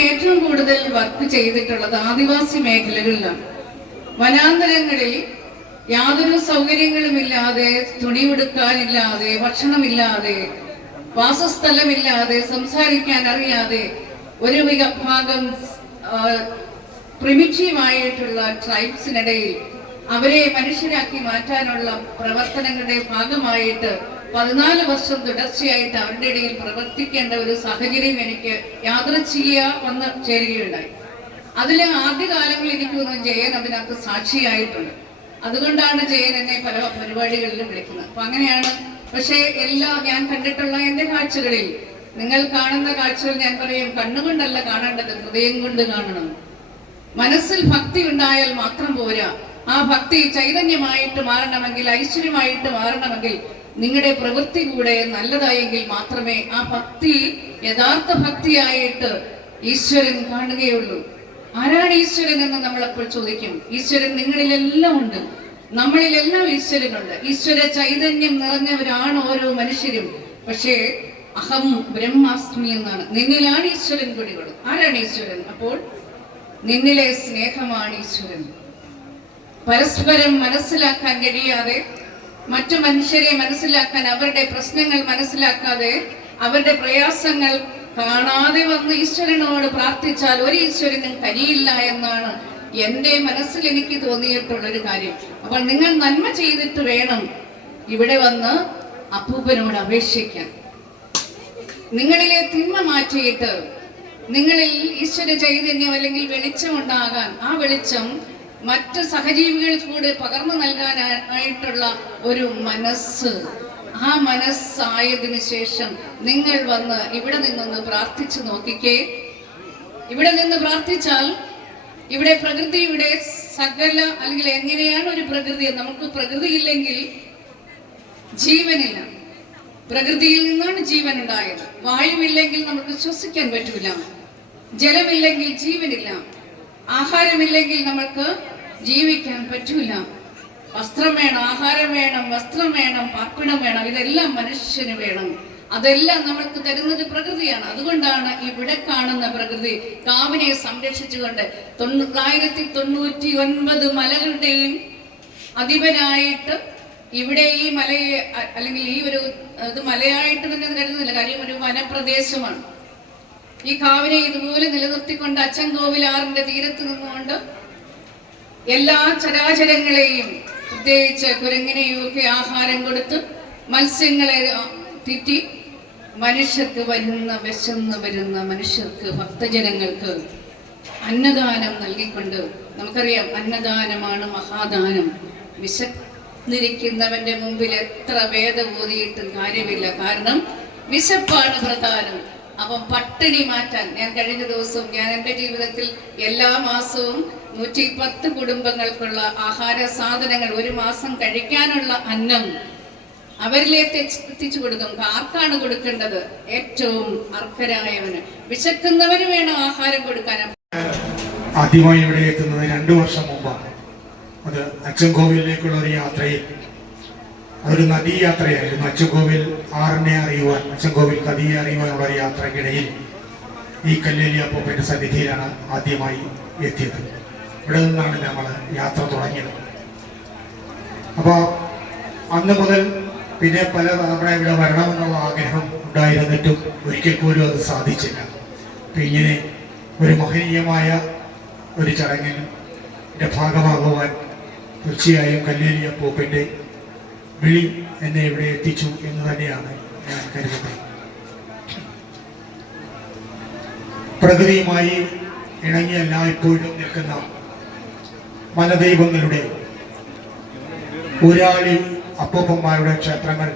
ഏറ്റവും കൂടുതൽ വർക്ക് ചെയ്തിട്ടുള്ളത് ആദിവാസി മേഖലകളിലാണ്. വനാന്തരങ്ങളിൽ യാതൊരു സൗകര്യങ്ങളുമില്ലാതെ തുണി ഉടുക്കാനില്ലാതെ ഭക്ഷണമില്ലാതെ വാസസ്ഥലമില്ലാതെ സംസാരിക്കാൻ അറിയാതെ ഒരു വിഭാഗം പ്രിമിറ്റീവായിട്ടുള്ള ട്രൈബ്സിനിടയിൽ അവരെ മനുഷ്യരാക്കി മാറ്റാനുള്ള പ്രവർത്തനങ്ങളുടെ ഭാഗമായിട്ട് പതിനാല് വർഷം തുടർച്ചയായിട്ട് അവരുടെ ഇടയിൽ പ്രവർത്തിക്കേണ്ട ഒരു സാഹചര്യം എനിക്ക് യാദൃച്ഛിക വന്ന് ചേരുകയുണ്ടായി. അതിലെ ആദ്യകാലങ്ങളിൽ എനിക്ക് തോന്നുന്നു ജയൻ അതിനകത്ത് സാക്ഷിയായിട്ടുണ്ട്. അതുകൊണ്ടാണ് ജയൻ എന്നെ പല പരിപാടികളിലും വിളിക്കുന്നത്. അപ്പൊ അങ്ങനെയാണ്. പക്ഷേ എല്ലാ ഞാൻ കണ്ടിട്ടുള്ള എന്റെ കാഴ്ചകളിൽ നിങ്ങൾ കാണുന്ന കാഴ്ചകൾ ഞാൻ പറയും കണ്ണുകൊണ്ടല്ല കാണേണ്ടത് ഹൃദയം കൊണ്ട് കാണണം. മനസ്സിൽ ഭക്തി ഉണ്ടായാൽ മാത്രം പോരാ. ആ ഭക്തി ചൈതന്യമായിട്ട് മാറണമെങ്കിൽ ഐശ്വര്യമായിട്ട് മാറണമെങ്കിൽ നിങ്ങളുടെ പ്രവൃത്തി കൂടെ നല്ലതായെങ്കിൽ മാത്രമേ ആ ഭക്തി യഥാർത്ഥ ഭക്തിയായിട്ട് ഈശ്വരൻ കാണുകയുള്ളൂ. ആരാണ് ഈശ്വരൻ എന്ന് നമ്മൾ അപ്പോൾ ചോദിക്കും. ഈശ്വരൻ നിങ്ങളിലെല്ലാം ഉണ്ട്. നമ്മളിലെല്ലാം ഈശ്വരനുണ്ട്. ഈശ്വര ചൈതന്യം നിറഞ്ഞവരാണ് ഓരോ മനുഷ്യരും. പക്ഷേ അഹം ബ്രഹ്മാസ്മി എന്നാണ്. നിന്നിലാണ് ഈശ്വരൻ കുടികൊള്ളും ആരാണ് ഈശ്വരൻ? അപ്പോൾ നിന്നിലെ സ്നേഹമാണ് ഈശ്വരൻ. പരസ്പരം മനസ്സിലാക്കാൻ കഴിയാതെ മറ്റു മനുഷ്യരെ മനസ്സിലാക്കാൻ അവരുടെ പ്രശ്നങ്ങൾ മനസ്സിലാക്കാതെ അവരുടെ പ്രയാസങ്ങൾ കാണാതെ വന്ന് ഈശ്വരനോട് പ്രാർത്ഥിച്ചാൽ ഒരു ഈശ്വരനും കരിയില്ല എന്നാണ് എന്റെ മനസ്സിൽ എനിക്ക് തോന്നിയിട്ടുള്ള ഒരു കാര്യം. അപ്പോൾ നിങ്ങൾ നന്മ ചെയ്തിട്ട് വേണം ഇവിടെ വന്ന് അപ്പൂപ്പനോട് അപേക്ഷിക്കാൻ. നിങ്ങളിലെ തിന്മ മാറ്റിയിട്ട് നിങ്ങളിൽ ഈശ്വര ചൈതന്യം അല്ലെങ്കിൽ വെളിച്ചം ഉണ്ടാകാൻ ആ വെളിച്ചം മറ്റ് സഹജീവികൾക്ക് കൂടെ പകർന്നു നൽകാനായിട്ടുള്ള ഒരു മനസ്സ്. ആ മനസ്സായതിനു ശേഷം നിങ്ങൾ വന്ന് ഇവിടെ നിന്നൊന്ന് പ്രാർത്ഥിച്ചു നോക്കിക്കേ. ഇവിടെ നിന്ന് പ്രാർത്ഥിച്ചാൽ ഇവിടെ പ്രകൃതിയുടെ സകല അല്ലെങ്കിൽ എങ്ങനെയാണ് ഒരു പ്രകൃതി? നമുക്ക് പ്രകൃതി ഇല്ലെങ്കിൽ ജീവനില്ല. പ്രകൃതിയിൽ നിന്നാണ് ജീവൻ ഉണ്ടായത് വായുവില്ലെങ്കിൽ നമുക്ക് ശ്വസിക്കാൻ പറ്റൂല. ജലമില്ലെങ്കിൽ ജീവനില്ല. ആഹാരമില്ലെങ്കിൽ നമുക്ക് ജീവിക്കാൻ പറ്റൂല. വസ്ത്രം വേണം ആഹാരം വേണം വസ്ത്രം വേണം പാർപ്പിടം വേണം ഇതെല്ലാം മനുഷ്യന് വേണം. അതെല്ലാം നമ്മൾക്ക് തരുന്നത് പ്രകൃതിയാണ്. അതുകൊണ്ടാണ് ഇവിടെ കാണുന്ന പ്രകൃതി കാവിനെ സംരക്ഷിച്ചുകൊണ്ട് തൊണ്ണൂറായിരത്തി തൊണ്ണൂറ്റി ഒൻപത് മലകളുടെയും അധിപനായിട്ട് ഇവിടെ ഈ മലയെ അല്ലെങ്കിൽ ഈ ഒരു ഇത് മലയായിട്ട് തന്നെ കരുതുന്നില്ല. കാര്യം ഒരു വനപ്രദേശമാണ്. ഈ കാവിനെ ഇതുപോലെ നിലനിർത്തിക്കൊണ്ട് അച്ചൻകോവിലാറിന്റെ തീരത്ത് നിന്നുകൊണ്ട് എല്ലാ ചരാചരങ്ങളെയും പ്രത്യേകിച്ച് കുരങ്ങിനെയും ഒക്കെ ആഹാരം കൊടുത്ത് മത്സ്യങ്ങളെ തീറ്റി മനുഷ്യർക്ക് വരുന്ന വിശന്ന് വരുന്ന മനുഷ്യർക്ക് ഭക്തജനങ്ങൾക്ക് അന്നദാനം നൽകിക്കൊണ്ട് നമുക്കറിയാം അന്നദാനമാണ് മഹാദാനം. വിശന്നിരിക്കുന്നവന്റെ മുമ്പിൽ എത്ര വേദ ഓതിയിട്ടും കാര്യമില്ല. കാരണം വിശപ്പാണ് പ്രധാനം. അപ്പം പട്ടിണി മാറ്റാൻ ഞാൻ കഴിഞ്ഞ ദിവസവും ഞാൻ എന്റെ ജീവിതത്തിൽ എല്ലാ മാസവും നൂറ്റി പത്ത് കുടുംബങ്ങൾക്കുള്ള ആഹാര സാധനങ്ങൾ ഒരു മാസം കഴിക്കാനുള്ള അന്നം അവരിലേക്ക് എത്തിച്ചു കൊടുക്കും. ആർക്കാണ് കൊടുക്കേണ്ടത്? ഏറ്റവും അർഹരായവന്. വിശക്കുന്നവന് വേണം ആഹാരം കൊടുക്കാൻ. ആദ്യമായി ഇവിടെ എത്തുന്നത് രണ്ടു വർഷം മുമ്പാണ്. അത് അച്ചൻകോവിലേക്കുള്ള ഒരു യാത്രയിൽ അതൊരു നദീ യാത്രയായിരുന്നു അച്ചൻകോവിൽ ആറിനെ അറിയുവാൻ അച്ചൻകോവിൽ നദിയെ അറിയുവാനുള്ള യാത്രക്കിടയിൽ ഈ കല്ലേലി അപ്പൂപ്പന്റെ സന്നിധിയിലാണ് ആദ്യമായി എത്തിയത്. ഇവിടെ നിന്നാണ് നമ്മൾ യാത്ര തുടങ്ങിയത്. അപ്പോൾ അന്ന് മുതൽ പിന്നെ പല തവണ ഇവിടെ വരണമെന്നുള്ള ആഗ്രഹം ഉണ്ടായിരുന്നിട്ടും ഒരിക്കൽ പോലും അത് സാധിച്ചില്ല. അപ്പം ഇങ്ങനെ ഒരു മഹനീയമായ ഒരു ചടങ്ങിൽ ഭാഗമാകുവാൻ തീർച്ചയായും കല്ലേലി അപ്പൂപ്പന്റെ വിളി എന്നെ ഇവിടെ എത്തിച്ചു എന്ന് തന്നെയാണ് ഞാൻ കരുതുന്നത്. പ്രകൃതിയുമായി ഇണങ്ങി എല്ലായ്പ്പോഴും നിൽക്കുന്ന വനദൈവങ്ങളുടെ ഊരാളി അപ്പൂപ്പന്മാരുടെ ക്ഷേത്രങ്ങൾ